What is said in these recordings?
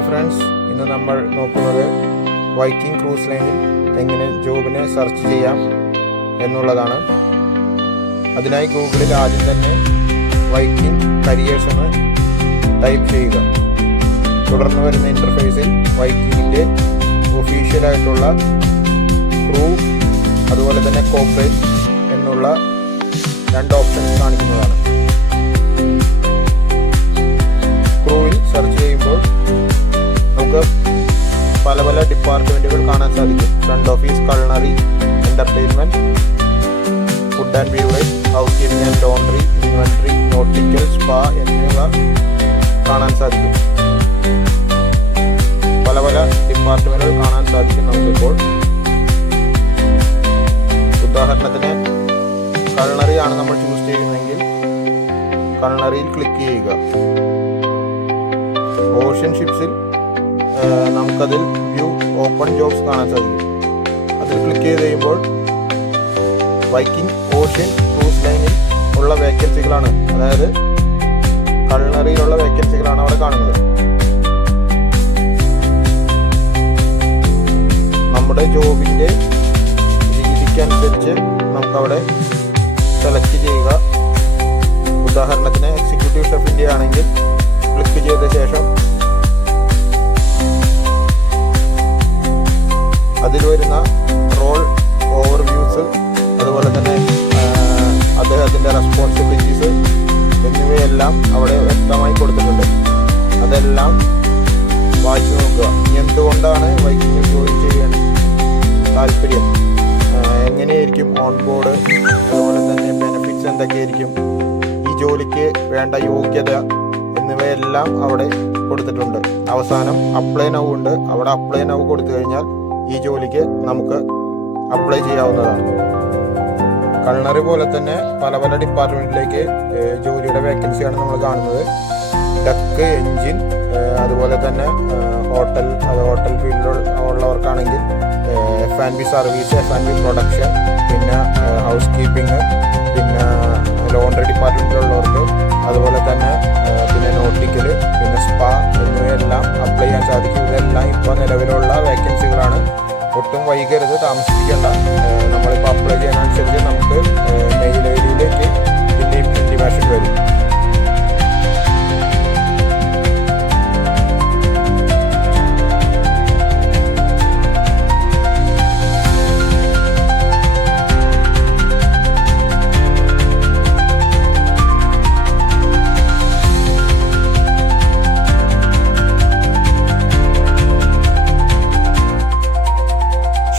Hi friends, ഇന്ന് നമ്മൾ നോക്കുന്നത് വൈക്കിംഗ് ക്രൂസ് ലൈനിൽ എങ്ങനെ ജോബിനെ സെർച്ച് ചെയ്യാം എന്നുള്ളതാണ്. അതിനായി ഗൂഗിളിൽ ആദ്യം തന്നെ വൈക്കിംഗ് കരിയേഴ്സ് എന്ന് ടൈപ്പ് ചെയ്യുക. തുടർന്ന് വരുന്ന ഇൻ്റർഫേസിൽ വൈക്കിങ്ങിൻ്റെ ഒഫീഷ്യലായിട്ടുള്ള ക്രൂ അതുപോലെ തന്നെ കോർപ്പറേറ്റ് എന്നുള്ള രണ്ട് ഓപ്ഷൻസ് കാണിക്കുന്നതാണ്. ക്രൂവിൽ സെർച്ച് ചെയ്യുമ്പോൾ നമുക്ക് പല പല ഡിപ്പാർട്ട്മെൻറ്റുകൾ കാണാൻ സാധിക്കും. Front office, culinary, entertainment, food and beverage, house keeping and laundry, inventory, nautical, spa എന്നിവ കാണാൻ സാധിക്കും. പല പല ഡിപ്പാർട്ട്മെൻറ്റുകൾ കാണാൻ സാധിക്കും നമുക്കിപ്പോൾ. ഉദാഹരണത്തിന് കൾണറിയാണ് നമ്മൾ ചൂസ് ചെയ്യുന്നതെങ്കിൽ കൾണറിയിൽ ക്ലിക്ക് ചെയ്യുക. ഓഷ്യൻ ഷിപ്സിൽ നമുക്കതിൽ വ്യൂ ഓപ്പൺ ജോബ്സ് കാണാൻ സാധിക്കും. അതിൽ ക്ലിക്ക് ചെയ്ത് കഴിയുമ്പോൾ വൈക്കിംഗ് ഓഷ്യൻ ക്രൂസ് ലൈനിൽ ഉള്ള വേക്കൻസികളാണ്, അതായത് കൾണറിയിലുള്ള വേക്കൻസികളാണ് അവിടെ കാണുന്നത്. നമ്മുടെ ജോബിൻ്റെ രീതിക്കനുസരിച്ച് നമുക്കവിടെ സെലക്ട് ചെയ്യുക. ഉദാഹരണത്തിന് എക്സിക്യൂട്ടീവ് ഷെഫിൻ്റെ ആണെങ്കിൽ ക്ലിക്ക് ചെയ്ത ശേഷം അതിൽ വരുന്ന റോൾ ഓവർവ്യൂസ്, അതുപോലെ തന്നെ അദ്ദേഹത്തിൻ്റെ റെസ്പോൺസിബിലിറ്റീസ് എന്നിവയെല്ലാം അവിടെ വ്യക്തമായി കൊടുത്തിട്ടുണ്ട്. അതെല്ലാം വായിച്ചു നോക്കുക. എന്തുകൊണ്ടാണ് വൈക്കിങ്ങിൽ ജോലി ചെയ്യാൻ താല്പര്യം, എങ്ങനെയായിരിക്കും ഓൺ ബോർഡ്, അതുപോലെ തന്നെ ബെനിഫിറ്റ്സ് എന്തൊക്കെയായിരിക്കും, ഈ ജോലിക്ക് വേണ്ട യോഗ്യത എന്നിവയെല്ലാം അവിടെ കൊടുത്തിട്ടുണ്ട്. അവസാനം അപ്ലൈ നൗ ഉണ്ട്. അവിടെ അപ്ലൈ നൗ കൊടുത്തു കഴിഞ്ഞാൽ ഈ ജോലിക്ക് നമുക്ക് അപ്ലൈ ചെയ്യാവുന്നതാണ്. കൾണറി പോലെ തന്നെ പല പല ഡിപ്പാർട്ട്മെൻറ്റിലേക്ക് ജോലിയുടെ വേക്കൻസിയാണ് നമ്മൾ കാണുന്നത്. ഡക്ക്, എൻജിൻ, അതുപോലെ തന്നെ ഹോട്ടൽ ഫീൽഡിൽ ഉള്ളവർക്കാണെങ്കിൽ F&B സർവീസ്, F&B പ്രൊഡക്ഷൻ, പിന്നെ ഹൗസ് കീപ്പിംഗ്, പിന്നെ ലോണ്ടറി ഡിപ്പാർട്ട്മെൻറ്റിലുള്ളവർക്ക്, അതുപോലെ തന്നെ പിന്നെ നോട്ടിക്കൽ, പിന്നെ സ്പാ എന്നിവയെല്ലാം അപ്ലൈ ചെയ്യാൻ സാധിക്കും. ഇതെല്ലാം ഇപ്പോൾ നിലവിലുള്ള വേക്കൻസികളാണ്. ഒട്ടും വൈകരുത്, താമസിപ്പിക്കേണ്ട. നമ്മളിപ്പോൾ അപ്ലൈ ചെയ്യാനനുസരിച്ച് നമുക്ക് മെയിൽ ഐ ഡിയിലേക്ക് പിന്നെയും ഇൻറ്റിമേഷൻ വരും.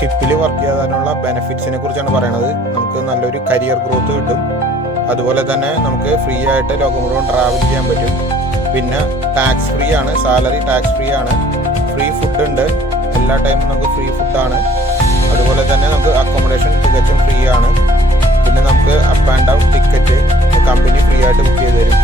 ഷിപ്പിൽ വർക്ക് ചെയ്യാനുള്ള ബെനിഫിറ്റ്സിനെ കുറിച്ചാണ് പറയണത്. നമുക്ക് നല്ലൊരു കരിയർ ഗ്രോത്ത് കിട്ടും. അതുപോലെ തന്നെ നമുക്ക് ഫ്രീ ആയിട്ട് ലോകം മുഴുവൻ ട്രാവൽ ചെയ്യാൻ പറ്റും. പിന്നെ ടാക്സ് ഫ്രീ ആണ്, സാലറി ടാക്സ് ഫ്രീ ആണ്. ഫ്രീ ഫുഡ് ഉണ്ട്, എല്ലാ ടൈമും നമുക്ക് ഫ്രീ ഫുഡാണ്. അതുപോലെ തന്നെ നമുക്ക് അക്കോമഡേഷൻ തികച്ചും ഫ്രീ ആണ്. പിന്നെ നമുക്ക് up and down ticket company free ആയിട്ട് ബുക്ക് ചെയ്ത് തരും.